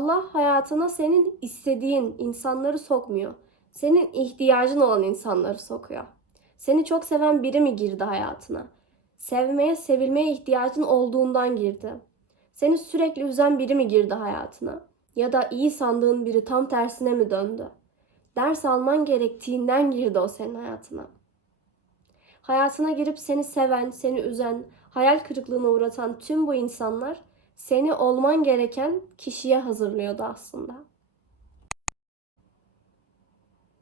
Allah hayatına senin istediğin insanları sokmuyor. Senin ihtiyacın olan insanları sokuyor. Seni çok seven biri mi girdi hayatına? Sevmeye, sevilmeye ihtiyacın olduğundan girdi. Seni sürekli üzen biri mi girdi hayatına? Ya da iyi sandığın biri tam tersine mi döndü? Ders alman gerektiğinden girdi o senin hayatına. Hayatına girip seni seven, seni üzen, hayal kırıklığına uğratan tüm bu insanlar seni olman gereken kişiye hazırlıyordu aslında.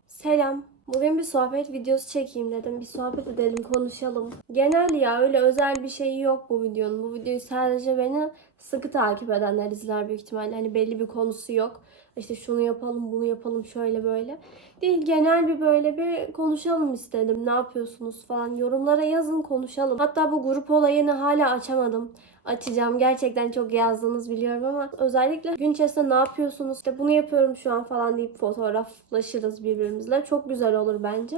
Selam. Bugün bir sohbet videosu çekeyim dedim. Bir sohbet edelim, konuşalım. Genel ya öyle özel bir şeyi yok bu videonun. Bu videoyu sadece beni sıkı takip edenler izler büyük ihtimalle. Hani belli bir konusu yok. İşte şunu yapalım, bunu yapalım, şöyle böyle. Değil genel bir böyle bir konuşalım istedim. Ne yapıyorsunuz falan. Yorumlara yazın konuşalım. Hatta bu grup olayını hala açamadım açacağım. Gerçekten çok yazdınız biliyorum ama özellikle gün içerisinde ne yapıyorsunuz? İşte bunu yapıyorum şu an falan deyip fotoğraflaşırız birbirimizle. Çok güzel olur bence.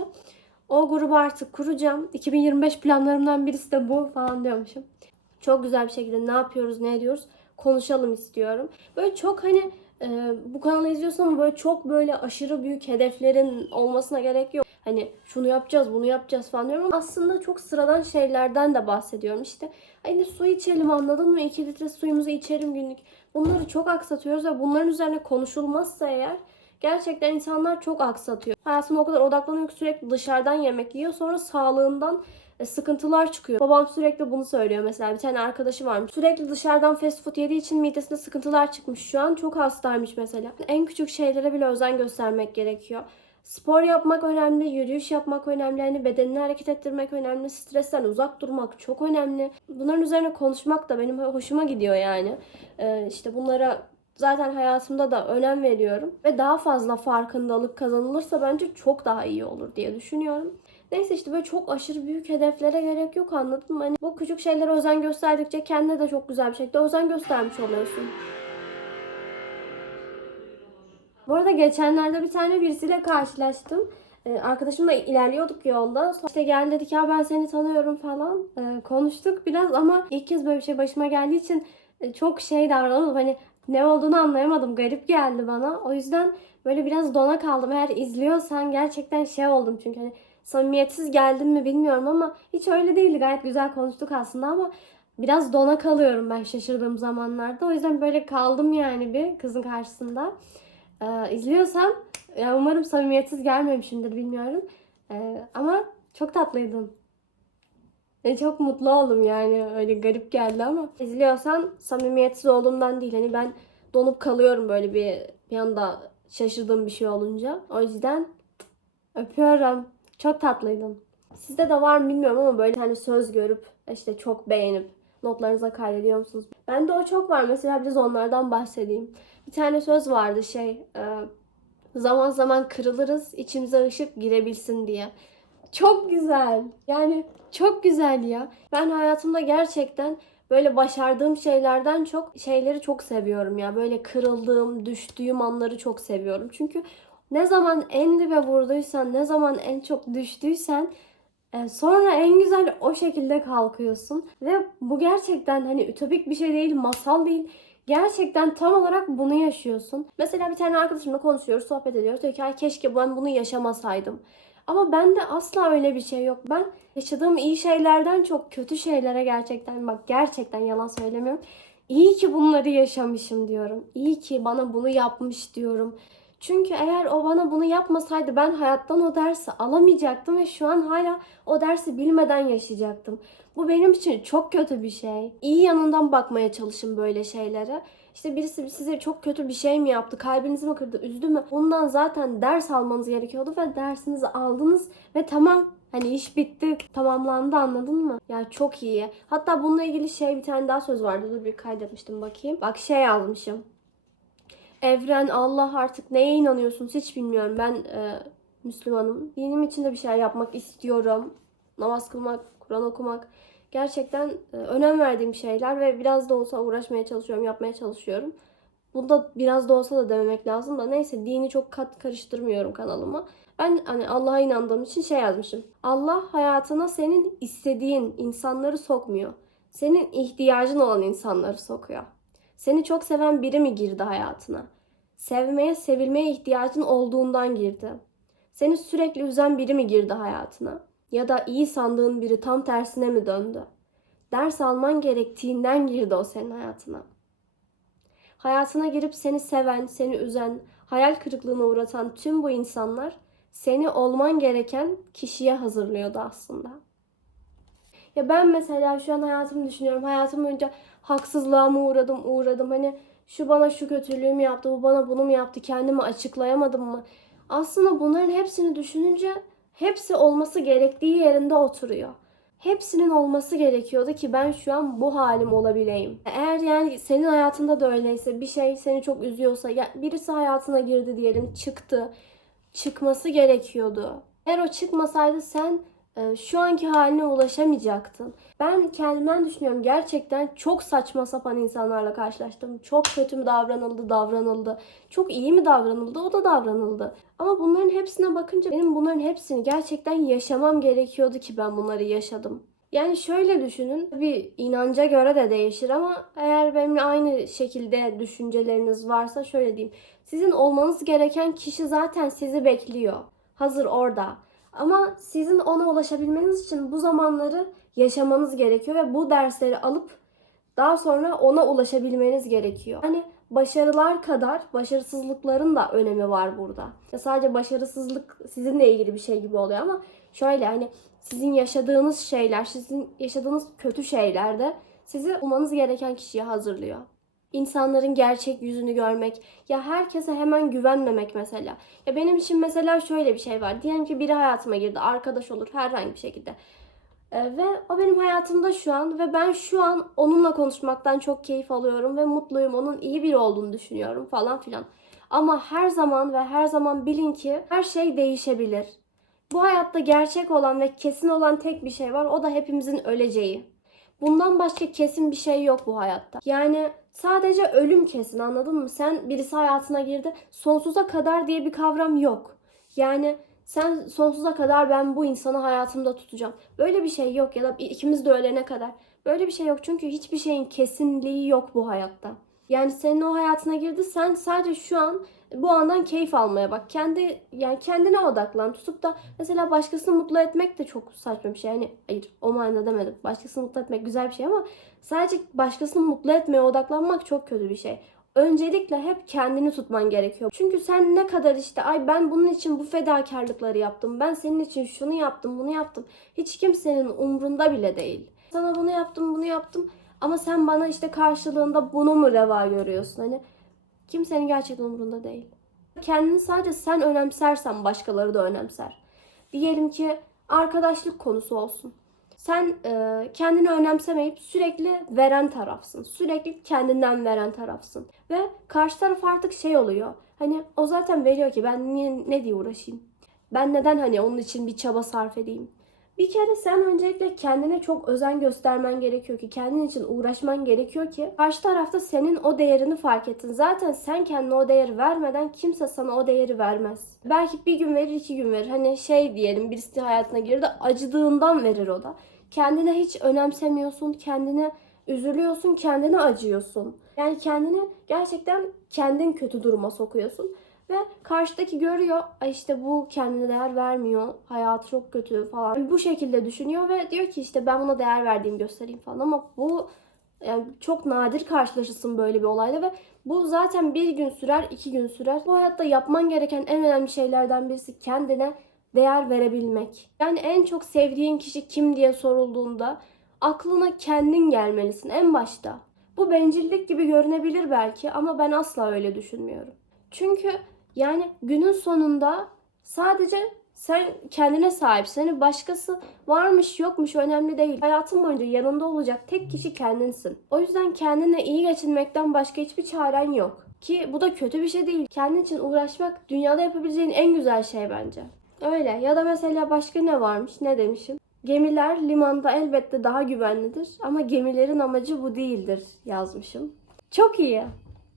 O grubu artık kuracağım. 2025 planlarımdan birisi de bu falan diyormuşum. Çok güzel bir şekilde ne yapıyoruz, ne ediyoruz konuşalım istiyorum. Böyle çok hani e, bu kanalı izliyorsan böyle çok böyle aşırı büyük hedeflerin olmasına gerek yok. Hani şunu yapacağız, bunu yapacağız falan diyorum ama aslında çok sıradan şeylerden de bahsediyorum. İşte hani su içelim anladın mı? 2 litre suyumuzu içelim günlük. Bunları çok aksatıyoruz ve bunların üzerine konuşulmazsa eğer gerçekten insanlar çok aksatıyor. Hayatına o kadar odaklanıyor ki sürekli dışarıdan yemek yiyor. Sonra sağlığından e, sıkıntılar çıkıyor. Babam sürekli bunu söylüyor mesela. Bir tane arkadaşı varmış. Sürekli dışarıdan fast food yediği için midesinde sıkıntılar çıkmış. Şu an çok hastaymış mesela. En küçük şeylere bile özen göstermek gerekiyor. Spor yapmak önemli, yürüyüş yapmak önemli, hani bedenini hareket ettirmek önemli, stresten uzak durmak çok önemli. Bunların üzerine konuşmak da benim hoşuma gidiyor yani. Ee, işte bunlara zaten hayatımda da önem veriyorum. Ve daha fazla farkındalık kazanılırsa bence çok daha iyi olur diye düşünüyorum. Neyse işte böyle çok aşırı büyük hedeflere gerek yok anladın mı? Hani bu küçük şeylere özen gösterdikçe kendine de çok güzel bir şekilde özen göstermiş oluyorsun. Bu arada geçenlerde bir tane birisiyle karşılaştım. Ee, arkadaşımla ilerliyorduk yolda. Sonra işte geldi dedi ki ya ben seni tanıyorum falan. Ee, konuştuk biraz ama ilk kez böyle bir şey başıma geldiği için e, çok şey davranamadım. Hani ne olduğunu anlayamadım. Garip geldi bana. O yüzden böyle biraz dona kaldım. Eğer izliyorsan gerçekten şey oldum çünkü hani samimiyetsiz geldim mi bilmiyorum ama hiç öyle değildi. Gayet güzel konuştuk aslında ama biraz dona kalıyorum ben şaşırdığım zamanlarda. O yüzden böyle kaldım yani bir kızın karşısında. Ee, izliyorsan ya umarım samimiyetsiz gelmemişimdir bilmiyorum. Ee, ama çok tatlıydın. Ve çok mutlu oldum yani öyle garip geldi ama. İzliyorsan samimiyetsiz olduğumdan değil. Hani ben donup kalıyorum böyle bir bir anda şaşırdığım bir şey olunca. O yüzden öpüyorum. Çok tatlıydın. Sizde de var mı bilmiyorum ama böyle hani söz görüp işte çok beğenip notlarınıza kaydediyor musunuz? Bende o çok var. Mesela biraz onlardan bahsedeyim. Bir tane söz vardı şey e, zaman zaman kırılırız içimize ışık girebilsin diye. Çok güzel. Yani çok güzel ya. Ben hayatımda gerçekten böyle başardığım şeylerden çok şeyleri çok seviyorum ya. Böyle kırıldığım, düştüğüm anları çok seviyorum. Çünkü ne zaman en dibe vurduysan, ne zaman en çok düştüysen sonra en güzel o şekilde kalkıyorsun. Ve bu gerçekten hani ütopik bir şey değil, masal değil. Gerçekten tam olarak bunu yaşıyorsun. Mesela bir tane arkadaşımla konuşuyoruz, sohbet ediyoruz. Diyor ki Ay, keşke ben bunu yaşamasaydım. Ama bende asla öyle bir şey yok. Ben yaşadığım iyi şeylerden çok kötü şeylere gerçekten bak gerçekten yalan söylemiyorum. İyi ki bunları yaşamışım diyorum. İyi ki bana bunu yapmış diyorum. Çünkü eğer o bana bunu yapmasaydı ben hayattan o dersi alamayacaktım ve şu an hala o dersi bilmeden yaşayacaktım. Bu benim için çok kötü bir şey. İyi yanından bakmaya çalışın böyle şeylere. İşte birisi size çok kötü bir şey mi yaptı, kalbinizi mi kırdı, üzdü mü? Bundan zaten ders almanız gerekiyordu ve dersinizi aldınız ve tamam Hani iş bitti, tamamlandı anladın mı? Ya çok iyi. Hatta bununla ilgili şey bir tane daha söz vardı. Dur bir kaydetmiştim bakayım. Bak şey yazmışım. Evren, Allah artık neye inanıyorsunuz hiç bilmiyorum. Ben e, Müslümanım. Dinim için de bir şey yapmak istiyorum. Namaz kılmak, Kur'an okumak. Gerçekten e, önem verdiğim şeyler ve biraz da olsa uğraşmaya çalışıyorum, yapmaya çalışıyorum. Bunda biraz da olsa da dememek lazım da neyse dini çok kat karıştırmıyorum kanalıma. Ben hani Allah'a inandığım için şey yazmışım. Allah hayatına senin istediğin insanları sokmuyor. Senin ihtiyacın olan insanları sokuyor. Seni çok seven biri mi girdi hayatına? Sevmeye, sevilmeye ihtiyacın olduğundan girdi. Seni sürekli üzen biri mi girdi hayatına? Ya da iyi sandığın biri tam tersine mi döndü? Ders alman gerektiğinden girdi o senin hayatına. Hayatına girip seni seven, seni üzen, hayal kırıklığına uğratan tüm bu insanlar seni olman gereken kişiye hazırlıyordu aslında. Ya ben mesela şu an hayatımı düşünüyorum. Hayatım boyunca haksızlığa mı uğradım, uğradım. Hani şu bana şu kötülüğü mü yaptı, bu bana bunu mu yaptı, kendimi açıklayamadım mı? Aslında bunların hepsini düşününce hepsi olması gerektiği yerinde oturuyor. Hepsinin olması gerekiyordu ki ben şu an bu halim olabileyim. Eğer yani senin hayatında da öyleyse bir şey seni çok üzüyorsa ya birisi hayatına girdi diyelim çıktı çıkması gerekiyordu. Eğer o çıkmasaydı sen şu anki haline ulaşamayacaktın. Ben kendimden düşünüyorum gerçekten çok saçma sapan insanlarla karşılaştım. Çok kötü mü davranıldı, davranıldı. Çok iyi mi davranıldı, o da davranıldı. Ama bunların hepsine bakınca benim bunların hepsini gerçekten yaşamam gerekiyordu ki ben bunları yaşadım. Yani şöyle düşünün, bir inanca göre de değişir ama eğer benimle aynı şekilde düşünceleriniz varsa şöyle diyeyim. Sizin olmanız gereken kişi zaten sizi bekliyor. Hazır orada. Ama sizin ona ulaşabilmeniz için bu zamanları yaşamanız gerekiyor ve bu dersleri alıp daha sonra ona ulaşabilmeniz gerekiyor. Hani başarılar kadar başarısızlıkların da önemi var burada. Ya sadece başarısızlık sizinle ilgili bir şey gibi oluyor ama şöyle hani sizin yaşadığınız şeyler, sizin yaşadığınız kötü şeyler de sizi olmanız gereken kişiye hazırlıyor. İnsanların gerçek yüzünü görmek, ya herkese hemen güvenmemek mesela. Ya benim için mesela şöyle bir şey var. Diyelim ki biri hayatıma girdi, arkadaş olur herhangi bir şekilde. Ee, ve o benim hayatımda şu an ve ben şu an onunla konuşmaktan çok keyif alıyorum ve mutluyum. Onun iyi biri olduğunu düşünüyorum falan filan. Ama her zaman ve her zaman bilin ki her şey değişebilir. Bu hayatta gerçek olan ve kesin olan tek bir şey var. O da hepimizin öleceği. Bundan başka kesin bir şey yok bu hayatta. Yani sadece ölüm kesin anladın mı? Sen birisi hayatına girdi. Sonsuza kadar diye bir kavram yok. Yani sen sonsuza kadar ben bu insanı hayatımda tutacağım. Böyle bir şey yok ya da ikimiz de ölene kadar. Böyle bir şey yok çünkü hiçbir şeyin kesinliği yok bu hayatta. Yani senin o hayatına girdi. Sen sadece şu an bu andan keyif almaya bak. Kendi yani kendine odaklan. Tutup da mesela başkasını mutlu etmek de çok saçma bir şey. Yani hayır o manada demedim. Başkasını mutlu etmek güzel bir şey ama sadece başkasını mutlu etmeye odaklanmak çok kötü bir şey. Öncelikle hep kendini tutman gerekiyor. Çünkü sen ne kadar işte ay ben bunun için bu fedakarlıkları yaptım. Ben senin için şunu yaptım, bunu yaptım. Hiç kimsenin umrunda bile değil. Sana bunu yaptım, bunu yaptım. Ama sen bana işte karşılığında bunu mu reva görüyorsun? Hani kimsenin gerçekten umurunda değil. Kendini sadece sen önemsersen başkaları da önemser. Diyelim ki arkadaşlık konusu olsun. Sen e, kendini önemsemeyip sürekli veren tarafsın. Sürekli kendinden veren tarafsın. Ve karşı taraf artık şey oluyor. Hani o zaten veriyor ki ben niye ne diye uğraşayım? Ben neden hani onun için bir çaba sarf edeyim? Bir kere sen öncelikle kendine çok özen göstermen gerekiyor ki kendin için uğraşman gerekiyor ki karşı tarafta senin o değerini fark ettin. Zaten sen kendine o değeri vermeden kimse sana o değeri vermez. Belki bir gün verir iki gün verir. Hani şey diyelim birisi hayatına girdi acıdığından verir o da. Kendine hiç önemsemiyorsun, kendine üzülüyorsun, kendine acıyorsun. Yani kendini gerçekten kendin kötü duruma sokuyorsun. Ve karşıdaki görüyor işte bu kendine değer vermiyor. Hayatı çok kötü falan. Bu şekilde düşünüyor ve diyor ki işte ben buna değer verdiğimi göstereyim falan. Ama bu yani çok nadir karşılaşırsın böyle bir olayla ve bu zaten bir gün sürer, iki gün sürer. Bu hayatta yapman gereken en önemli şeylerden birisi kendine değer verebilmek. Yani en çok sevdiğin kişi kim diye sorulduğunda aklına kendin gelmelisin en başta. Bu bencillik gibi görünebilir belki ama ben asla öyle düşünmüyorum. Çünkü yani günün sonunda sadece sen kendine sahipsin. Başkası varmış yokmuş önemli değil. Hayatın boyunca yanında olacak tek kişi kendinsin. O yüzden kendine iyi geçinmekten başka hiçbir çaren yok. Ki bu da kötü bir şey değil. Kendin için uğraşmak dünyada yapabileceğin en güzel şey bence. Öyle. Ya da mesela başka ne varmış? Ne demişim? Gemiler limanda elbette daha güvenlidir ama gemilerin amacı bu değildir yazmışım. Çok iyi.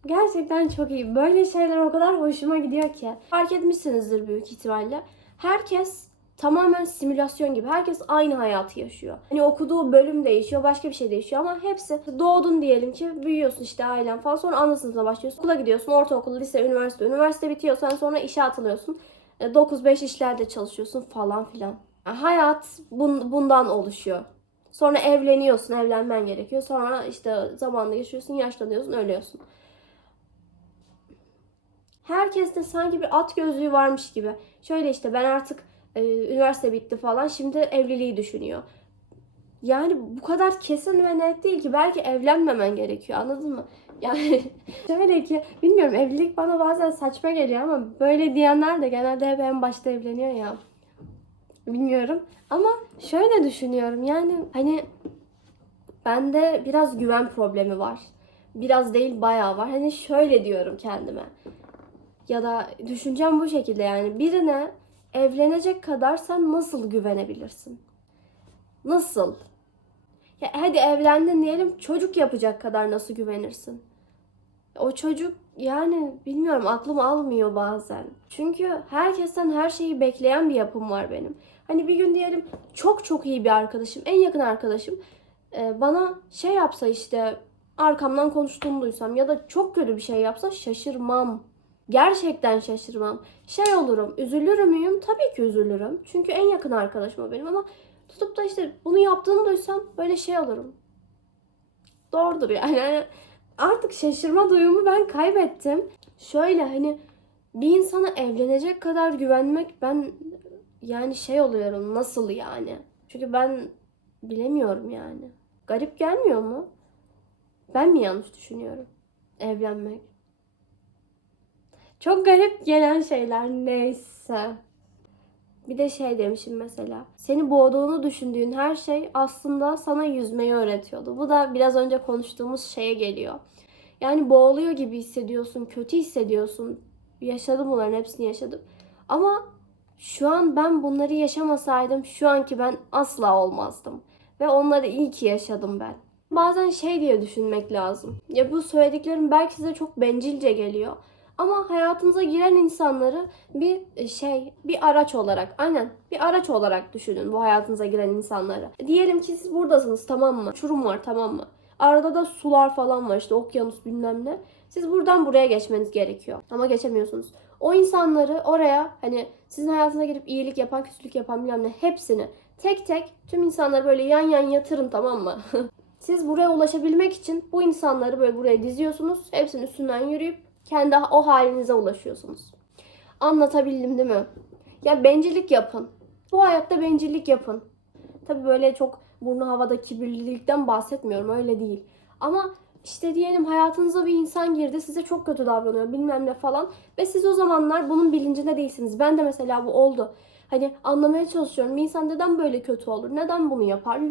Gerçekten çok iyi. Böyle şeyler o kadar hoşuma gidiyor ki. Fark etmişsinizdir büyük ihtimalle. Herkes tamamen simülasyon gibi. Herkes aynı hayatı yaşıyor. Hani okuduğu bölüm değişiyor, başka bir şey değişiyor ama hepsi doğdun diyelim ki büyüyorsun işte ailen falan sonra ana sınıfına başlıyorsun. Okula gidiyorsun, ortaokul, lise, üniversite. Üniversite bitiyor sen sonra işe atılıyorsun. E, 9-5 işlerde çalışıyorsun falan filan. Yani Hayat bun- bundan oluşuyor. Sonra evleniyorsun, evlenmen gerekiyor. Sonra işte zamanla geçiyorsun, yaşlanıyorsun, ölüyorsun. Herkeste sanki bir at gözlüğü varmış gibi. Şöyle işte ben artık e, üniversite bitti falan. Şimdi evliliği düşünüyor. Yani bu kadar kesin ve net değil ki. Belki evlenmemen gerekiyor anladın mı? Yani şöyle ki bilmiyorum evlilik bana bazen saçma geliyor ama böyle diyenler de genelde hep en başta evleniyor ya. Bilmiyorum. Ama şöyle düşünüyorum yani hani bende biraz güven problemi var. Biraz değil bayağı var. Hani şöyle diyorum kendime. Ya da düşüncem bu şekilde yani birine evlenecek kadar sen nasıl güvenebilirsin? Nasıl? Ya hadi evlendin diyelim çocuk yapacak kadar nasıl güvenirsin? O çocuk yani bilmiyorum aklım almıyor bazen. Çünkü herkesten her şeyi bekleyen bir yapım var benim. Hani bir gün diyelim çok çok iyi bir arkadaşım, en yakın arkadaşım e, bana şey yapsa işte arkamdan konuştuğunu duysam ya da çok kötü bir şey yapsa şaşırmam. Gerçekten şaşırmam. Şey olurum, üzülür müyüm? Tabii ki üzülürüm. Çünkü en yakın arkadaşım o benim ama tutup da işte bunu yaptığını duysam böyle şey olurum. Doğrudur yani. Yani Artık şaşırma duyumu ben kaybettim. Şöyle hani bir insana evlenecek kadar güvenmek ben yani şey oluyorum nasıl yani? Çünkü ben bilemiyorum yani. Garip gelmiyor mu? Ben mi yanlış düşünüyorum? Evlenmek. Çok garip gelen şeyler neyse. Bir de şey demişim mesela. Seni boğduğunu düşündüğün her şey aslında sana yüzmeyi öğretiyordu. Bu da biraz önce konuştuğumuz şeye geliyor. Yani boğuluyor gibi hissediyorsun, kötü hissediyorsun. Yaşadım bunların hepsini yaşadım. Ama şu an ben bunları yaşamasaydım şu anki ben asla olmazdım. Ve onları iyi ki yaşadım ben. Bazen şey diye düşünmek lazım. Ya bu söylediklerim belki size çok bencilce geliyor. Ama hayatınıza giren insanları bir şey, bir araç olarak, aynen bir araç olarak düşünün bu hayatınıza giren insanları. Diyelim ki siz buradasınız tamam mı? Uçurum var tamam mı? Arada da sular falan var işte okyanus bilmem ne. Siz buradan buraya geçmeniz gerekiyor. Ama geçemiyorsunuz. O insanları oraya hani sizin hayatınıza girip iyilik yapan, kötülük yapan bilmem ne hepsini tek tek tüm insanları böyle yan yan yatırın tamam mı? Siz buraya ulaşabilmek için bu insanları böyle buraya diziyorsunuz. Hepsinin üstünden yürüyüp kendi o halinize ulaşıyorsunuz. Anlatabildim değil mi? Ya bencillik yapın. Bu hayatta bencillik yapın. Tabii böyle çok burnu havada kibirlilikten bahsetmiyorum öyle değil. Ama işte diyelim hayatınıza bir insan girdi size çok kötü davranıyor bilmem ne falan ve siz o zamanlar bunun bilincinde değilsiniz. Ben de mesela bu oldu. Hani anlamaya çalışıyorum. Bir insan neden böyle kötü olur? Neden bunu yapar?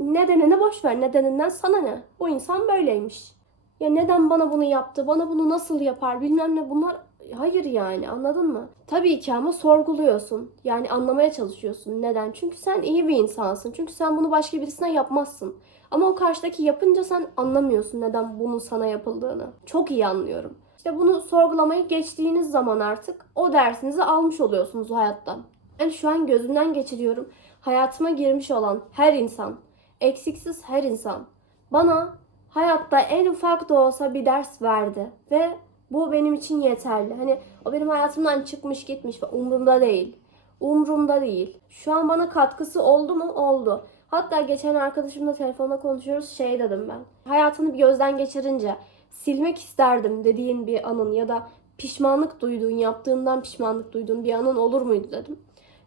Nedenini boş ver. Nedeninden sana ne? Bu insan böyleymiş. Ya neden bana bunu yaptı? Bana bunu nasıl yapar? Bilmem ne. Bunlar hayır yani anladın mı? Tabii ki ama sorguluyorsun. Yani anlamaya çalışıyorsun. Neden? Çünkü sen iyi bir insansın. Çünkü sen bunu başka birisine yapmazsın. Ama o karşıdaki yapınca sen anlamıyorsun neden bunun sana yapıldığını. Çok iyi anlıyorum. İşte bunu sorgulamayı geçtiğiniz zaman artık o dersinizi almış oluyorsunuz hayattan. Ben şu an gözümden geçiriyorum. Hayatıma girmiş olan her insan, eksiksiz her insan bana hayatta en ufak da olsa bir ders verdi ve bu benim için yeterli. Hani o benim hayatımdan çıkmış gitmiş ve umurumda değil. Umurumda değil. Şu an bana katkısı oldu mu? Oldu. Hatta geçen arkadaşımla telefonda konuşuyoruz şey dedim ben. Hayatını bir gözden geçirince silmek isterdim dediğin bir anın ya da pişmanlık duyduğun, yaptığından pişmanlık duyduğun bir anın olur muydu dedim.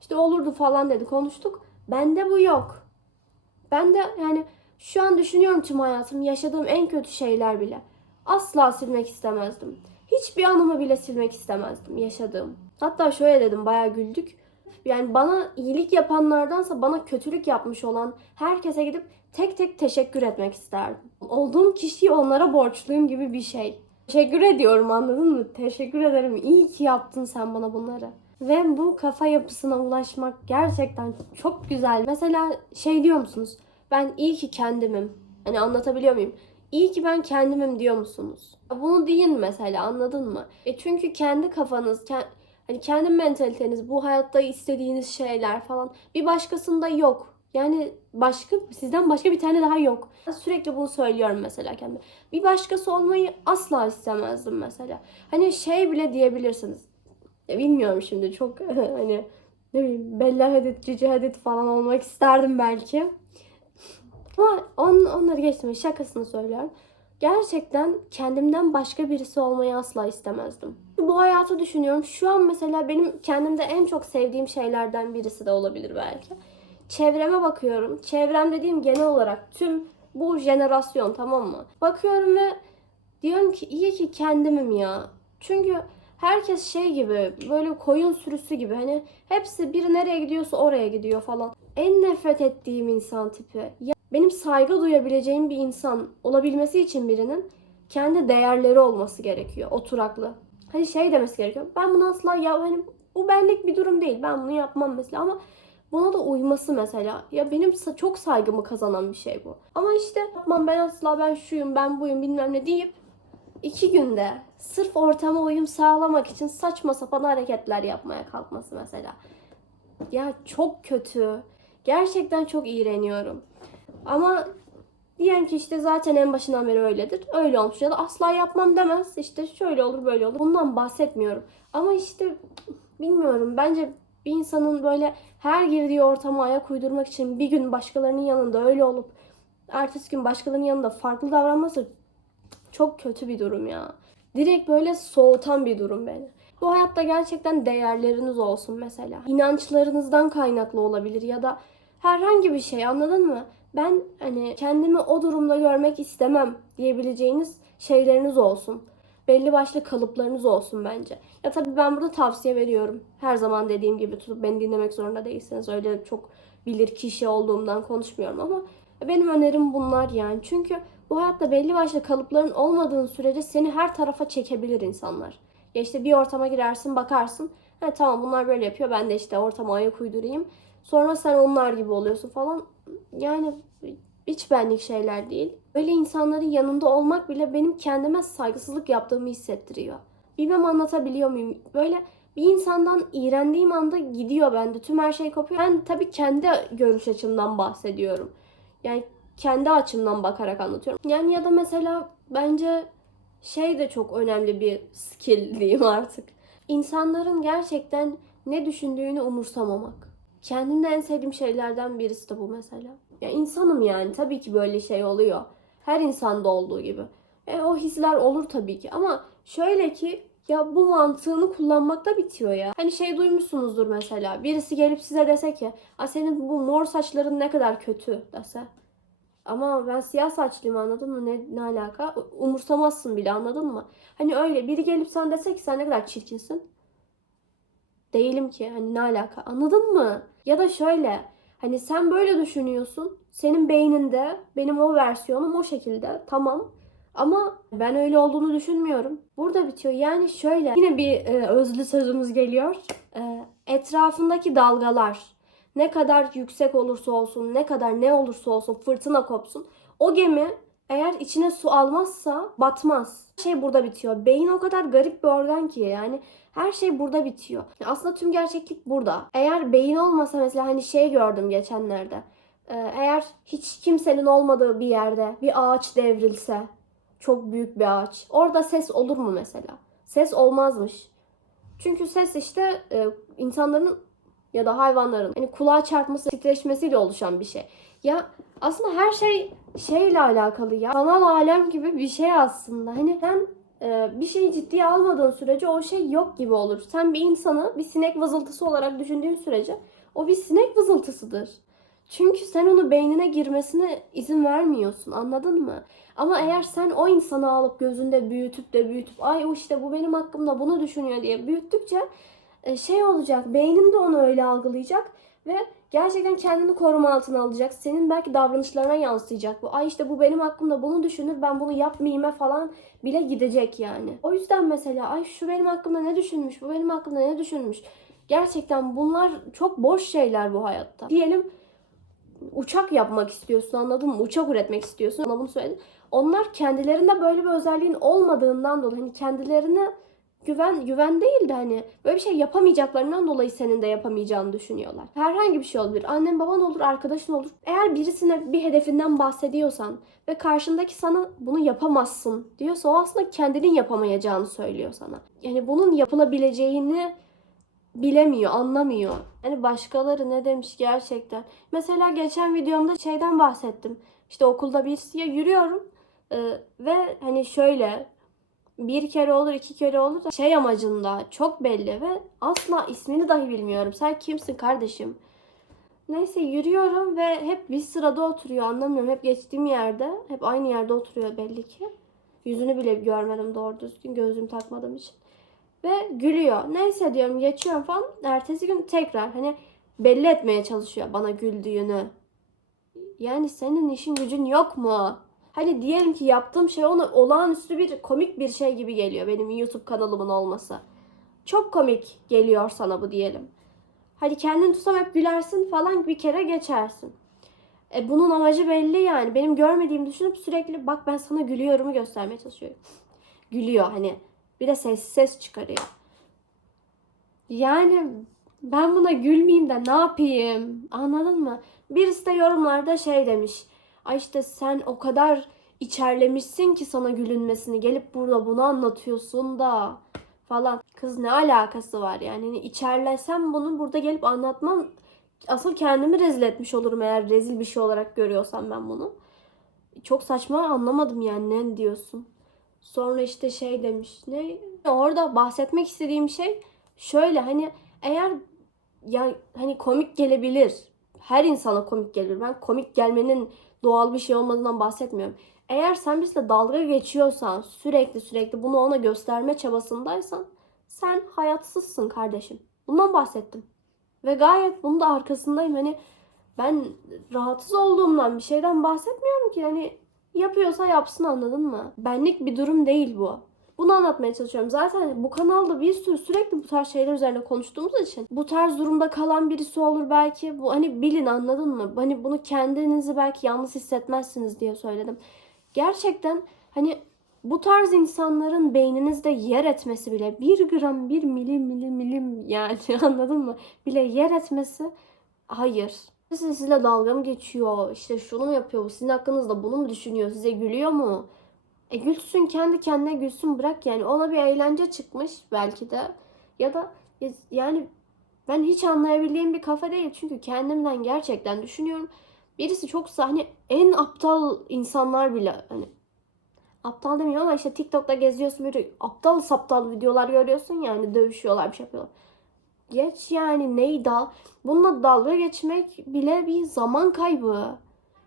İşte olurdu falan dedi konuştuk. Bende bu yok. Ben de yani şu an düşünüyorum tüm hayatım yaşadığım en kötü şeyler bile. Asla silmek istemezdim. Hiçbir anımı bile silmek istemezdim yaşadığım. Hatta şöyle dedim bayağı güldük. Yani bana iyilik yapanlardansa bana kötülük yapmış olan herkese gidip tek tek teşekkür etmek isterdim. Olduğum kişiyi onlara borçluyum gibi bir şey. Teşekkür ediyorum anladın mı? Teşekkür ederim. İyi ki yaptın sen bana bunları. Ve bu kafa yapısına ulaşmak gerçekten çok güzel. Mesela şey diyor musunuz? Ben iyi ki kendimim. Hani anlatabiliyor muyum? İyi ki ben kendimim diyor musunuz? Bunu deyin mesela anladın mı? E çünkü kendi kafanız, ke- Hani kendi mentaliteniz, bu hayatta istediğiniz şeyler falan bir başkasında yok. Yani başka sizden başka bir tane daha yok. Ben Sürekli bunu söylüyorum mesela kendime. Bir başkası olmayı asla istemezdim mesela. Hani şey bile diyebilirsiniz. Ya bilmiyorum şimdi çok hani ne bileyim Bella Hadid, Cici Hadid falan olmak isterdim belki. Ama on, onları geçtim. Şakasını söylüyorum. Gerçekten kendimden başka birisi olmayı asla istemezdim. Bu hayatı düşünüyorum. Şu an mesela benim kendimde en çok sevdiğim şeylerden birisi de olabilir belki. Çevreme bakıyorum. Çevrem dediğim genel olarak tüm bu jenerasyon tamam mı? Bakıyorum ve diyorum ki iyi ki kendimim ya. Çünkü herkes şey gibi böyle koyun sürüsü gibi hani hepsi biri nereye gidiyorsa oraya gidiyor falan. En nefret ettiğim insan tipi. Ya benim saygı duyabileceğim bir insan olabilmesi için birinin kendi değerleri olması gerekiyor. Oturaklı. Hani şey demesi gerekiyor. Ben bunu asla ya hani bu benlik bir durum değil. Ben bunu yapmam mesela ama buna da uyması mesela. Ya benim çok saygımı kazanan bir şey bu. Ama işte yapmam ben asla ben şuyum ben buyum bilmem ne deyip iki günde sırf ortama uyum sağlamak için saçma sapan hareketler yapmaya kalkması mesela. Ya çok kötü. Gerçekten çok iğreniyorum. Ama diyen ki işte zaten en başından beri öyledir. Öyle olmuş ya da asla yapmam demez. İşte şöyle olur böyle olur. Bundan bahsetmiyorum. Ama işte bilmiyorum. Bence bir insanın böyle her girdiği ortama ayak uydurmak için bir gün başkalarının yanında öyle olup ertesi gün başkalarının yanında farklı davranması çok kötü bir durum ya. Direkt böyle soğutan bir durum beni. Bu hayatta gerçekten değerleriniz olsun mesela. İnançlarınızdan kaynaklı olabilir ya da herhangi bir şey anladın mı? Ben hani kendimi o durumda görmek istemem diyebileceğiniz şeyleriniz olsun. Belli başlı kalıplarınız olsun bence. Ya tabii ben burada tavsiye veriyorum. Her zaman dediğim gibi tutup beni dinlemek zorunda değilsiniz. Öyle çok bilir kişi olduğumdan konuşmuyorum ama benim önerim bunlar yani. Çünkü bu hayatta belli başlı kalıpların olmadığın sürece seni her tarafa çekebilir insanlar. Ya işte bir ortama girersin bakarsın. Ha tamam bunlar böyle yapıyor ben de işte ortama ayak uydurayım. Sonra sen onlar gibi oluyorsun falan. Yani hiç benlik şeyler değil. Öyle insanların yanında olmak bile benim kendime saygısızlık yaptığımı hissettiriyor. Bilmem anlatabiliyor muyum? Böyle bir insandan iğrendiğim anda gidiyor bende. Tüm her şey kopuyor. Ben tabii kendi görüş açımdan bahsediyorum. Yani kendi açımdan bakarak anlatıyorum. Yani ya da mesela bence şey de çok önemli bir skill diyeyim artık. İnsanların gerçekten ne düşündüğünü umursamamak. Kendimde en sevdiğim şeylerden birisi de bu mesela. Ya insanım yani tabii ki böyle şey oluyor. Her insanda olduğu gibi. E, o hisler olur tabii ki ama şöyle ki ya bu mantığını kullanmakta bitiyor ya. Hani şey duymuşsunuzdur mesela. Birisi gelip size dese ki A senin bu mor saçların ne kadar kötü dese. Ama ben siyah saçlıyım anladın mı? Ne, ne alaka? Umursamazsın bile anladın mı? Hani öyle biri gelip sana dese ki sen ne kadar çirkinsin. Değilim ki hani ne alaka anladın mı? Ya da şöyle hani sen böyle düşünüyorsun. Senin beyninde benim o versiyonum o şekilde tamam. Ama ben öyle olduğunu düşünmüyorum. Burada bitiyor. Yani şöyle yine bir e, özlü sözümüz geliyor. E, etrafındaki dalgalar ne kadar yüksek olursa olsun, ne kadar ne olursa olsun, fırtına kopsun. O gemi eğer içine su almazsa batmaz. Şey burada bitiyor. Beyin o kadar garip bir organ ki yani her şey burada bitiyor. Aslında tüm gerçeklik burada. Eğer beyin olmasa mesela hani şey gördüm geçenlerde. Ee, Eğer hiç kimsenin olmadığı bir yerde bir ağaç devrilse, çok büyük bir ağaç. Orada ses olur mu mesela? Ses olmazmış. Çünkü ses işte e, insanların ya da hayvanların hani kulağa çarpması, titreşmesiyle oluşan bir şey. Ya aslında her şey şeyle alakalı ya. Sanal alem gibi bir şey aslında. Hani sen bir şeyi ciddiye almadığın sürece o şey yok gibi olur. Sen bir insanı bir sinek vızıltısı olarak düşündüğün sürece o bir sinek vızıltısıdır. Çünkü sen onu beynine girmesine izin vermiyorsun anladın mı? Ama eğer sen o insanı alıp gözünde büyütüp de büyütüp ay o işte bu benim hakkımda bunu düşünüyor diye büyüttükçe e, şey olacak beynin de onu öyle algılayacak ve gerçekten kendini koruma altına alacak. Senin belki davranışlarına yansıyacak bu. Ay işte bu benim hakkımda bunu düşünür ben bunu yapmayayım falan bile gidecek yani. O yüzden mesela ay şu benim hakkımda ne düşünmüş bu benim hakkımda ne düşünmüş. Gerçekten bunlar çok boş şeyler bu hayatta. Diyelim uçak yapmak istiyorsun anladın mı? Uçak üretmek istiyorsun. Ona bunu söyledim. Onlar kendilerinde böyle bir özelliğin olmadığından dolayı hani kendilerini güven güven değil de hani böyle bir şey yapamayacaklarından dolayı senin de yapamayacağını düşünüyorlar. Herhangi bir şey olabilir. Annen baban olur, arkadaşın olur. Eğer birisine bir hedefinden bahsediyorsan ve karşındaki sana bunu yapamazsın diyorsa o aslında kendinin yapamayacağını söylüyor sana. Yani bunun yapılabileceğini bilemiyor, anlamıyor. Yani başkaları ne demiş gerçekten. Mesela geçen videomda şeyden bahsettim. İşte okulda birisiye yürüyorum e, ve hani şöyle bir kere olur iki kere olur şey amacında çok belli ve asla ismini dahi bilmiyorum. Sen kimsin kardeşim? Neyse yürüyorum ve hep bir sırada oturuyor anlamıyorum. Hep geçtiğim yerde hep aynı yerde oturuyor belli ki. Yüzünü bile görmedim doğru düzgün gözlüğümü takmadığım için. Ve gülüyor. Neyse diyorum geçiyorum falan. Ertesi gün tekrar hani belli etmeye çalışıyor bana güldüğünü. Yani senin işin gücün yok mu? Hani diyelim ki yaptığım şey ona olağanüstü bir komik bir şey gibi geliyor benim YouTube kanalımın olması. Çok komik geliyor sana bu diyelim. Hadi kendini tutsam hep gülersin falan bir kere geçersin. E bunun amacı belli yani. Benim görmediğimi düşünüp sürekli bak ben sana gülüyorumu göstermeye çalışıyorum. Gülüyor hani. Bir de ses ses çıkarıyor. Yani ben buna gülmeyeyim de ne yapayım? Anladın mı? Birisi de yorumlarda şey demiş. Ay işte sen o kadar içerlemişsin ki sana gülünmesini. Gelip burada bunu anlatıyorsun da falan. Kız ne alakası var yani? Hani içerlesem bunu burada gelip anlatmam. Asıl kendimi rezil etmiş olurum eğer rezil bir şey olarak görüyorsam ben bunu. Çok saçma anlamadım yani ne diyorsun. Sonra işte şey demiş. Ne? Orada bahsetmek istediğim şey şöyle hani eğer ya hani komik gelebilir. Her insana komik gelir. Ben komik gelmenin doğal bir şey olmadığından bahsetmiyorum. Eğer sen bizle dalga geçiyorsan, sürekli sürekli bunu ona gösterme çabasındaysan sen hayatsızsın kardeşim. Bundan bahsettim. Ve gayet bunun da arkasındayım. Hani ben rahatsız olduğumdan bir şeyden bahsetmiyorum ki. Hani yapıyorsa yapsın anladın mı? Benlik bir durum değil bu. Bunu anlatmaya çalışıyorum. Zaten bu kanalda bir sürü sürekli bu tarz şeyler üzerine konuştuğumuz için bu tarz durumda kalan birisi olur belki. Bu hani bilin anladın mı? Hani bunu kendinizi belki yalnız hissetmezsiniz diye söyledim. Gerçekten hani bu tarz insanların beyninizde yer etmesi bile bir gram bir milim milim milim yani anladın mı? Bile yer etmesi hayır. Size sizinle dalga mı geçiyor? İşte şunu mu yapıyor? Sizin hakkınızda bunu mu düşünüyor? Size gülüyor mu? E gülsün kendi kendine gülsün bırak yani ona bir eğlence çıkmış belki de ya da yani ben hiç anlayabildiğim bir kafa değil çünkü kendimden gerçekten düşünüyorum. Birisi çok hani en aptal insanlar bile hani aptal demiyorum ama işte TikTok'ta geziyorsun böyle aptal saptal videolar görüyorsun yani dövüşüyorlar bir şey yapıyorlar. Geç yani neydi? Bununla dalga geçmek bile bir zaman kaybı.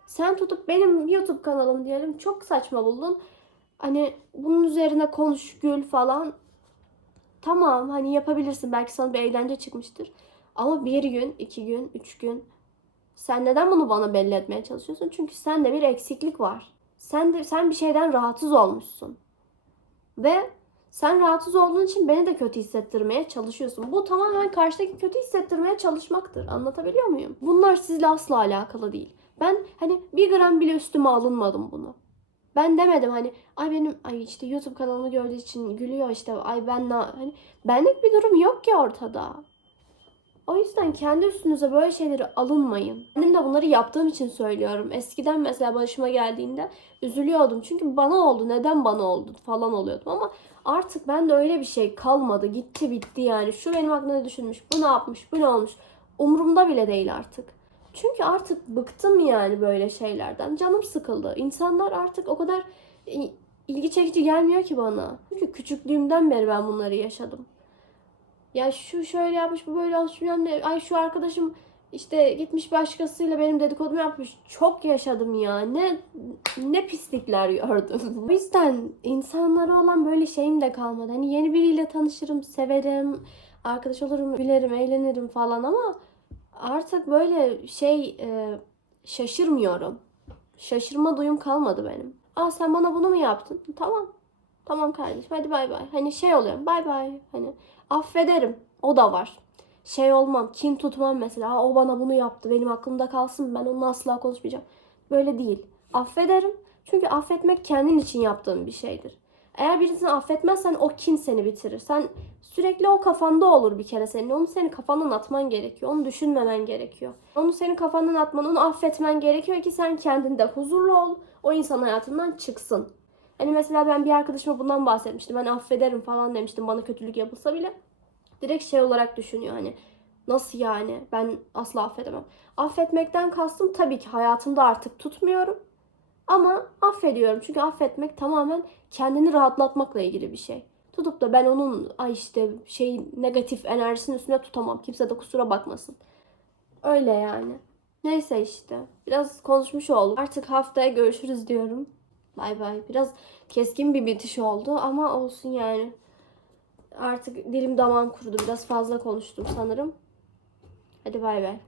Sen tutup benim YouTube kanalım diyelim çok saçma buldun. Hani bunun üzerine konuş, gül falan. Tamam hani yapabilirsin. Belki sana bir eğlence çıkmıştır. Ama bir gün, iki gün, üç gün sen neden bunu bana belli etmeye çalışıyorsun? Çünkü sende bir eksiklik var. Sen de sen bir şeyden rahatsız olmuşsun. Ve sen rahatsız olduğun için beni de kötü hissettirmeye çalışıyorsun. Bu tamamen karşıdaki kötü hissettirmeye çalışmaktır. Anlatabiliyor muyum? Bunlar sizle asla alakalı değil. Ben hani bir gram bile üstüme alınmadım bunu. Ben demedim hani ay benim ay işte YouTube kanalını gördüğü için gülüyor işte ay ben ne hani benlik bir durum yok ki ortada. O yüzden kendi üstünüze böyle şeyleri alınmayın. Benim de bunları yaptığım için söylüyorum. Eskiden mesela başıma geldiğinde üzülüyordum. Çünkü bana oldu, neden bana oldu falan oluyordum ama artık ben de öyle bir şey kalmadı. Gitti bitti yani. Şu benim ne düşünmüş, bu ne yapmış, bu ne olmuş. Umurumda bile değil artık. Çünkü artık bıktım yani böyle şeylerden. Canım sıkıldı. İnsanlar artık o kadar ilgi çekici gelmiyor ki bana. Çünkü küçüklüğümden beri ben bunları yaşadım. Ya şu şöyle yapmış, bu böyle olmuş bilmem ne. Ay şu arkadaşım işte gitmiş başkasıyla benim dedikodumu yapmış. Çok yaşadım ya. Ne ne pislikler gördüm. o yüzden insanlara olan böyle şeyim de kalmadı. Hani yeni biriyle tanışırım, severim, arkadaş olurum, gülerim, eğlenirim falan ama artık böyle şey e, şaşırmıyorum. Şaşırma duyum kalmadı benim. Aa sen bana bunu mu yaptın? Tamam. Tamam kardeşim hadi bay bay. Hani şey oluyorum bay bay. Hani affederim. O da var. Şey olmam, kin tutmam mesela. O bana bunu yaptı. Benim aklımda kalsın. Ben onunla asla konuşmayacağım. Böyle değil. Affederim. Çünkü affetmek kendin için yaptığın bir şeydir. Eğer birisini affetmezsen o kin seni bitirir. Sen sürekli o kafanda olur bir kere senin. Onu senin kafandan atman gerekiyor. Onu düşünmemen gerekiyor. Onu senin kafandan atman, onu affetmen gerekiyor ki sen kendinde huzurlu ol. O insan hayatından çıksın. Hani mesela ben bir arkadaşıma bundan bahsetmiştim. Ben affederim falan demiştim bana kötülük yapılsa bile. Direkt şey olarak düşünüyor hani. Nasıl yani? Ben asla affedemem. Affetmekten kastım tabii ki hayatımda artık tutmuyorum. Ama affediyorum. Çünkü affetmek tamamen kendini rahatlatmakla ilgili bir şey. Tutup da ben onun ay işte şey negatif enerjisinin üstüne tutamam. Kimse de kusura bakmasın. Öyle yani. Neyse işte. Biraz konuşmuş olduk. Artık haftaya görüşürüz diyorum. Bay bay. Biraz keskin bir bitiş oldu ama olsun yani. Artık dilim damağım kurudu. Biraz fazla konuştum sanırım. Hadi bay bay.